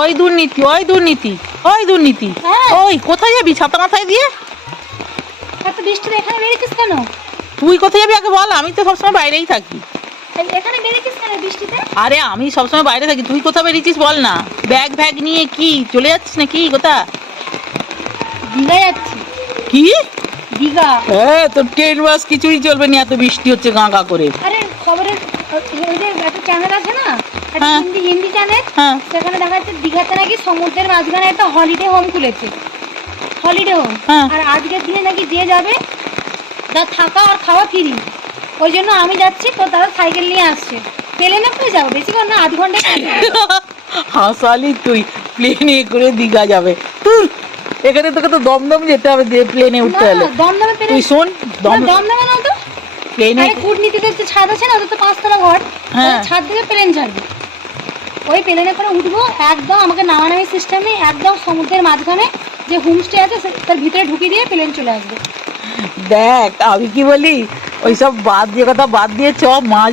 ওই দুর্নীতি ওই দুর্নীতি ওই দুর্নীতি। ওই কোথায় যাবি ছাতা মাথায় দিয়ে? এত বৃষ্টিতে এখানে বেরিয়েছিস কেন? তুই কোথায় যাবি আগে বল, আমি তো সবসময় বাইরেই থাকি। এখানে বেরিয়েছিস কেন বৃষ্টিতে? আরে আমি সবসময় বাইরে থাকি, তুই কোথায় বেরিয়েছিস বল না। ব্যাগ ফ্যাগ নিয়ে কি চলে যাচ্ছিস নাকি কোথা? দীঘা যাচ্ছি। কি দীঘা? হ্যাঁ, তোর ট্রেন বাস কিছুই চলবে না, এত বৃষ্টি হচ্ছে গা গা করে। আরে খবরের ওই যে একটা চ্যানেল আছে না, একটা হ্যাঁ। হিন্দি চ্যানেল, হ্যাঁ সেখানে দেখা যাচ্ছে দীঘাতে নাকি সমুদ্রের মাঝখানে একটা হলিডে হোম খুলেছে, হলিডে হোম। হ্যাঁ। আর আজকের দিনে নাকি যে যাবে তার থাকা আর খাওয়া ফ্রি। ওই জন্য আমি যাচ্ছি, তো তারা সাইকেল নিয়ে আসছে। প্লেনে করে যাবো, বেশিক্ষণ না, আধ ঘন্টায়। হাসালি তুই, প্লেনে করে দীঘা যাবে? এখানে তোকে তো দমদম যেতে হবে প্লেনে উঠতে হলে। দমদমে তুই শোন, দমদমে না তো, প্লেনে কূটনীতিদের যে ছাদ আছে না, ওদের তো 5তলা ঘর, হ্যাঁ। ছাদ থেকে প্লেন ছাড়বে। ওই প্লেনে করে উঠবো, একদম আমাকে নামানামি সিস্টেমে, একদম সমুদ্রের মাঝখানে যে হোমস্টে আছে তার ভিতরে ঢুকিয়ে দিয়ে প্লেন চলে আসবে। দেখ আমি কি বলি, ওইসব বাদ দিয়ে কথা বাদ দিয়ে চ মাছ